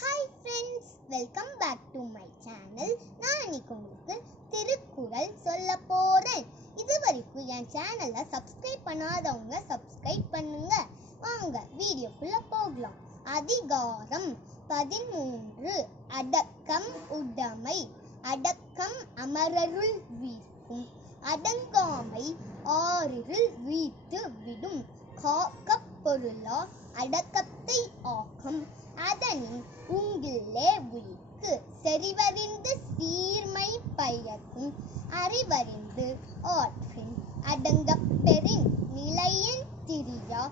Hi friends, welcome back to my channel. நான் இன்னைக்கு உங்களுக்கு திருக்குறள் சொல்ல போறேன். இது வரைக்கும் என் சேனலை சப்ஸ்கிரைப் பண்ணாதவங்க சப்ஸ்கிரைப் பண்ணுங்க. வாங்க வீடியோக்குள்ள போகலாம். அதிகாரம் 13. அடக்கம் உடைமை. அடக்கம் அமரருள் வீர்க்கும், அடங்காமை ஆறிருள் வீழ்த்து விடும். காக்கப் பொருளா அடக்கத்தை ஆக்கம், அதனின் உங்கிலே உயிர்க்கு. செறிவறிந்து சீர்மை பயக்கும், அறிவறிந்து ஆற்றின் அடங்கப் பெறின். நிலையன் திரியா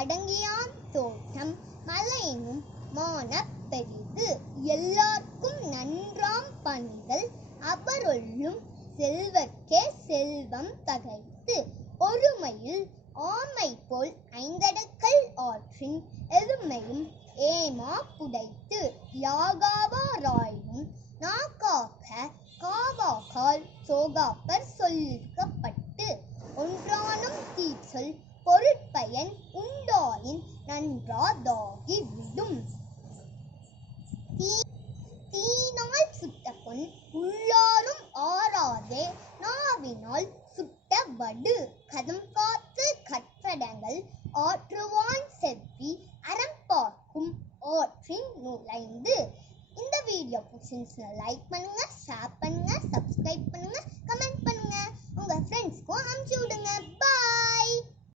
அடங்கியான் தோற்றம், மலையினும் மானப் பெரிது. எல்லார்க்கும் நன்றாம் பணிதல், அவரொல்லும் செல்வர்க்கே செல்வம் தகைத்து. ஒருமையில் ஆமை போல் ஐந்தடக்கல் ஆற்றின், எருமையும் ஏமா புடைத்து. யாகாவாராயினும் நாகாக்க, காவாக்கால் சோகாப்பர் சொல்லிற்கப்பட்டு. ஒன்றானும் தீச்சொல் பொருட்பயன் உண்டாயின், நன்றாதாகி விடும். தீயினால் சுட்ட பொன் உள்ளாரும் ஆறாதே, நாவினால் சுட்ட வடு. கதம் காத்து கற்றடங்கள் ஆற்றுவான் செவ்வி, அறம் பார்க்கும் ஆற்றின் நுழைந்து. இந்த வீடியோ பிடிச்சிருந்துச்சுன்னா லைக் பண்ணுங்க, ஷேர் பண்ணுங்க, சப்ஸ்கிரைப் பண்ணுங்க.